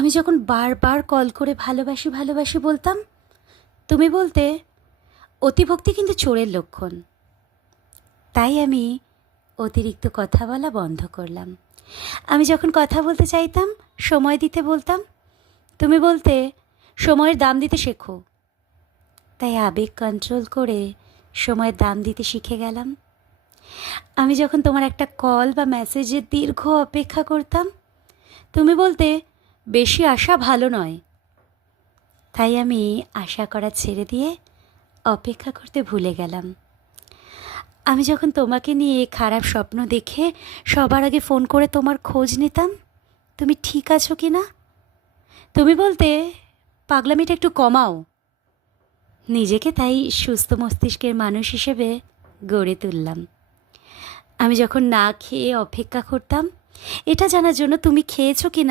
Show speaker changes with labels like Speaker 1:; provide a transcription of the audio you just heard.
Speaker 1: আমি যখন বারবার কল করে ভালোবাসি ভালোবাসি বলতাম, তুমি বলতে, অতিভক্তি কিন্তু চোরের লক্ষণ। তাই আমি অতিরিক্ত কথা বলা বন্ধ করলাম। আমি যখন কথা বলতে চাইতাম, সময় দিতে বলতাম, তুমি বলতে, সময়ের দাম দিতে শেখো। তাই আবেগ কন্ট্রোল করে সময়ের দাম দিতে শিখে গেলাম। আমি যখন তোমার একটা কল বা মেসেজের দীর্ঘ অপেক্ষা করতাম, তুমি বলতে বেশি আশা ভালো নয়। তাই আমি আশা করা ছেড়ে দিয়ে অপেক্ষা করতে ভুলে গেলাম। আমি যখন তোমাকে নিয়ে খারাপ স্বপ্ন দেখে সবার আগে ফোন করে তোমার খোঁজ নিতাম, তুমি ঠিক আছো কি না? তুমি বলতে, পাগলামিটা একটু কমাও। নিজেকে তাই সুস্থ মস্তিষ্কের মানুষ হিসেবে গড়ে তুললাম। আমি যখন না খেয়ে অপেক্ষা করতাম, এটা জানার জন্য তুমি খেয়েছো কি না?